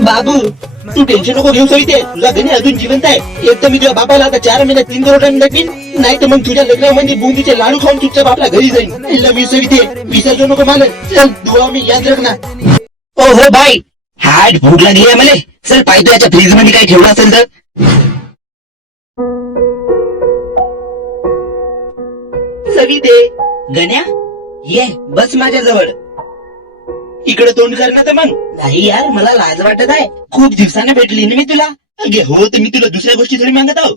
बाबू तू tension नको घेऊ सविते, तुझा गणी अजून जिवंत आहे. एक तर मी तुझ्या बापाला आता 4 महिन्यात 3 करोड दाखवीन, नाही तर मग तुझ्या लग्नामध्ये बुंदीचे लाडू खाऊन चुपचाप आपल्या घरी जाईन. लव यू सविते, विसर्जन नको मला. चल दुआ मी याद रख ना. ओ हो बाई, हार्ट भूक लागली आहे मला. चल पाहतो याच्या फ्रीज मध्ये काही ठेवलं असेल तर. सविते गण्या ये बस माझ्या जवळ. इकडे तोंड कर ना तर मग. नाही यार, मला लाज वाटत आहे. खूप दिवसाने भेटली ना मी तुला. अगे हो, तर मी तुला दुसऱ्या गोष्टी थोडी मागत आहो.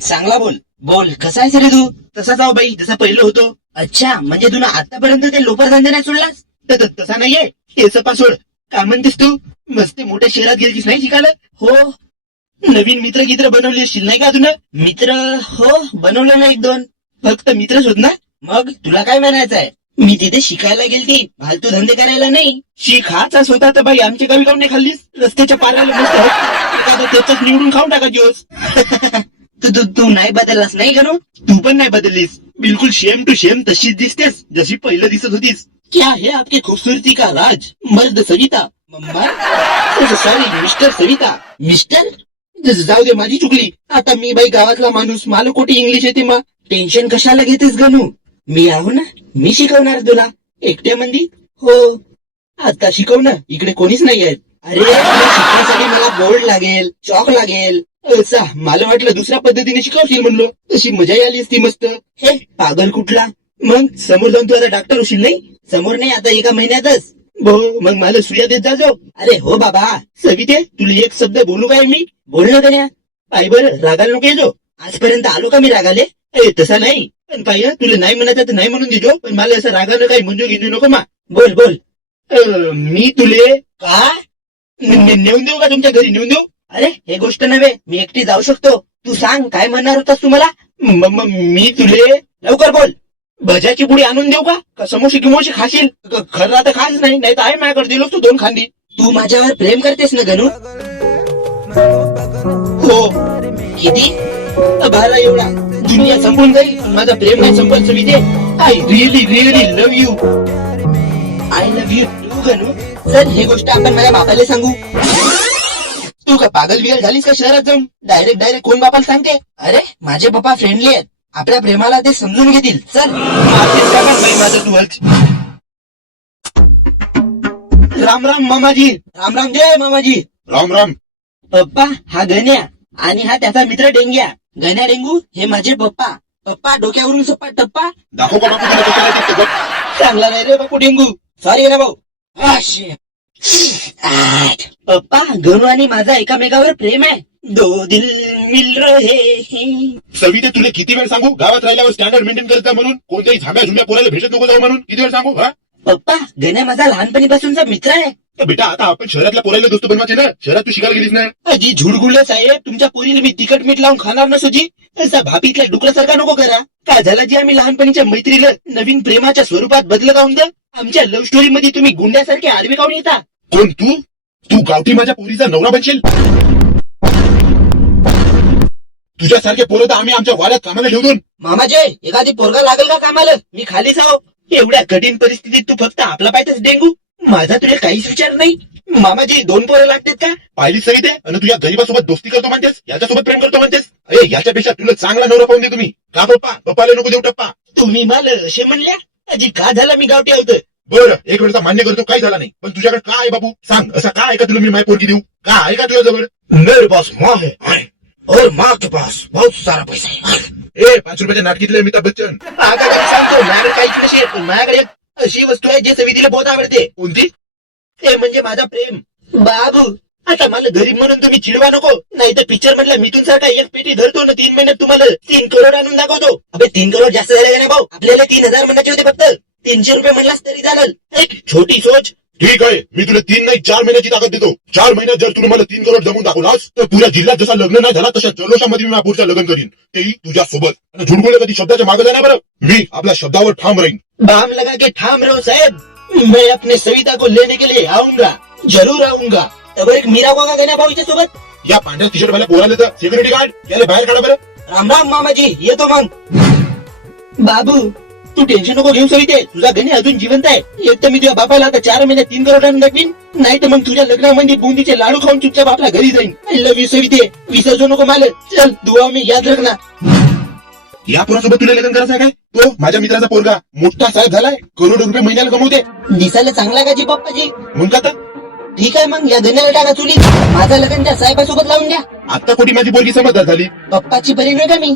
चांगला बोल. बोल, कसा आहेस रे तू? तसाच आहो बाई, जसा पहिलं होतो. अच्छा, म्हणजे तुला आतापर्यंत ते लोपर धंदे नाही सोडलास? तसा नाहीये. हे सपा सोड. काय म्हणतेस तू? मस्त मोठ्या शहरात गेलीस नाही शिकायला? हो. नवीन मित्र गित्र बनवली असशील नाही का तुला? मित्र हो, बनवलं ना 1-2. फक्त मित्रच होत ना? मग तुला काय म्हणायचंय? मी तिथे शिकायला गेलती, फालतू धंदे करायला नाही. शिक हाच होता तर बाई आमच्या गावी काऊन नाही खाल्लीस? रस्त्याच्या पाराला मस्त एखादं त्याच निवडून खाऊन टाका दिवस. तू तू तू नाही बदललास नाही गणू? तू पण नाही बदललीस. बिलकुल शेम टू शेम तशीच दिसतेस जशी पहिलं दिसत होतीस. क्या है आपकी खूबसूरती का राज मर्द Savita? Sorry mister Savita. Mister? जाऊ दे, माझी चुकली. आता मी बाई गावातला माणूस, मला कोटी इंग्लिश येते मग. टेन्शन कशाला घेतेस गणू? मी आहो ना, मी शिकवणार तुला. एकट्या मंदी? हो. आता शिकव ना, इकडे कोणीच नाही आहेत. अरे तुला शिकण्यासाठी मला बोर्ड लागेल, चॉक लागेल. असा मला वाटलं दुसऱ्या पद्धतीने शिकवशील म्हणलो. तशी मजाही आली असती मस्त. हे पागल कुठला? मग समोर जाऊन तू आता डॉक्टर होशील नाही? समोर नाही, आता 1 महिन्यातच. हो, मग मला सुया देत जाजो. अरे हो बाबा. सविते तुला एक शब्द बोलू काय मी? बोल ना गण्या. पाय बरं, रागाला नको येजो. आजपर्यंत आलो का मी रागाले? तसा नाही, पण पाय तुला नाही म्हणायचं तर नाही म्हणून देजो, पण मला असं रागानं काही म्हणजे घेऊ नको मा. बोल बोल. मी तुले का? नेऊन देऊ का तुमच्या घरी नेऊन देऊ? अरे हे गोष्ट नव्हे, मी एकटी जाऊ शकतो. तू सांग काय म्हणणार होतास तू मला? मी तुले लवकर बोल. भज्याची पुडी आणून देऊ का समोशी गिमोशी खाशील? खरं तर खास नाही, नाही तर आहे माझ्याकडे दिलो तू 2 खांदी. तू माझ्यावर प्रेम करतेस ना गणू? हो. किती? भाला एवढा. दुनिया संपून जाईल, माझा प्रेम नाही संपल सविते. I really really love you. I love you too Ganu. चल ही गोष्ट आपण माझ्या बापाला सांगू. तू का पागल बिगल झालीस का शहरात जाऊन? डायरेक्ट कोण बापाला सांगते? अरे माझे पप्पा फ्रेंडली आहेत, आपल्या प्रेमाला ते समजून घेतील. चल. मारतेस का मग बाई माझं तू आज? राम राम मामाजी. राम राम. जय मामाजी. राम राम. पप्पा हा गण्या आणि हा त्याचा मित्र डेंग्या. गण्या डेंगू हे माझे पप्पा. पप्पा डोक्यावरून सप्पा टप्पा. दाखव का बापू तुला कसं काय दिसतं बघ. चांगला नाही रे बापू डेंगू. सॉरी गण्या भाऊ. पप्पा गणू आणि माझा एकामेकावर प्रेम आहे. 2 दिल मिल रहे. सविते तुला किती वेळ सांगू, गावात राहिल्यावर स्टँडर्ड मेंटेन करत जा म्हणून. कोणत्याही झांब्या झुंब्या पोराला भेटत नको जाऊ म्हणून. किती वेळ सांगू? हा पप्पा गण्या माझा लहानपणीपासूनचा मित्र आहे. तर बेटा आता आपण शहरातल्या पोराला दोस्त बनवायचे ना. शहरात तू शिकायला गेलीस ना. अजी झुडगुले साहेब, तुमच्या पोरीला मी तिखट मीठ लावून खाणार नसो जी. असा भापीतल्या डुकरासारखा नको करा. काय झालं जी आम्ही लहानपणीच्या मैत्रीला नवीन प्रेमाच्या स्वरूपात बदलत आहोत ना? आमच्या लव्ह स्टोरी मध्ये तुम्ही गुंड्यासारखे आडवे काऊन येता? कोण तू? तू गावठी माझ्या पोरीचा नवरा बनशील? तुझ्यासारखे पोरं तर आम्ही आमच्या वाड्यात कामाला ठेवून. मामाजी एखादी पोरगा लागेल का कामाला? मी खालीच आहो. एवढ्या कठीण परिस्थितीत तू फक्त आपला पाहिजेस डेंगू. माझा तुला काहीच विचार नाही. मामाजी 2 पोरं लागतात का? पाहिली सविते, आणि तुझ्या गरीबासोबत दोस्ती करतो म्हणतेस, याच्यासोबत प्रेम करतो म्हणतेस. अरे याच्यापेक्षा तुला चांगला नवरा पाहून दे तुम्ही. का पप्पा? पप्पाला नको देऊ टप्पा. तुम्ही मला असे म्हणल्या? अजी का झाला मी गावठी होतं? बरं एक वेळचा मान्य करतो, काही झाला नाही. पण तुझ्याकडे काय आहे बाबू? सांग, असा काय आहे का तुला मी माझी पोरगी देऊ? काय आहे का तुझ्याजवळ? मेरे पास माँ है और माँ के पास बहुत सारा पैसा है. 5 रुपयाच्या नाटकीतले अमिताभ बच्चन. आता मी सांगतो, माझ्याकडे काहीच नसेल, पण माझ्याकडे एक अशी वस्तू आहे जे सवितीला बहुत आवडते. कोणती? ते म्हणजे माझा प्रेम. बाबू आता मला गरीब म्हणून तुम्ही चिडवा नको, नाही तर पिक्चर मधल्या मिथून सारखा एक पेटी धरतो ना 3 महिन्यात तुम्हाला 3 करोड आणून दाखवतो. अबे 3 करोड जास्त झाले का ना भाऊ? आपल्याला 3000 म्हणायचे होते फक्त. 300 रुपये म्हणलास तरी चालेल. एक छोटी सोच. ठीक आहे, मी तुला 3 नाही 4 महिन्याची ताकद देतो. 4 महिन्यात जर तुम्ही मला 3 करोड जमून दाखवलास तर पुऱ्या जिल्ह्यात जसा लग्न नाही झाला तशा जल्लोषामध्ये मी पुढचं लग्न करीन, तेही तुझ्या सोबत. आणि झुडगुले कधी शब्दाच्या मागे जाणार बरं. मी आपल्या शब्दावर ठाम राहीन. बाम लगा के ठाम रहो साहेब. मैं अपने सविता को लेने के लिए आऊंगा, जरूर आऊंगा. तर एक मीरा का गण्या भाऊच्या सोबत. या पांढऱ्या टी शर्ट वाल्या पोराला तर सिक्युरिटी गार्ड याला बाहेर काढा बरं. राम राम मामाजी, येतो मग. बाबू तू टेन्शन नको घेऊ सविते, तुझा गण्या अजून जिवंत आहे. एक तर मी तुझ्या बापाला आता 4 महिन्यात 3 करोड आणून दाखवीन, नाही तर मग तुझ्या लग्नामध्ये बुंदीचे लाडू खाऊन चुपचाप आपल्या घरी जाईन. आय लव्ह यू सविते, विसर्जू नको मला. चल दुआ मी याद रखना. या पोरासोबत तुला लग्न करायचं आहे काय? तो माझ्या मित्राचा पोरगा मोठा साहेब झालाय, करोड रुपये महिन्याला कमवते. दिसायला चांगला का जी पप्पाजी? मग का आता? ठीक आहे मग या गण्याला टाका चुलीत. माझं लग्न त्या साहेबासोबत लावून द्या. आता कोणी माझी पोरगी समजदार झाली. पप्पाची बहीण आहे का मी?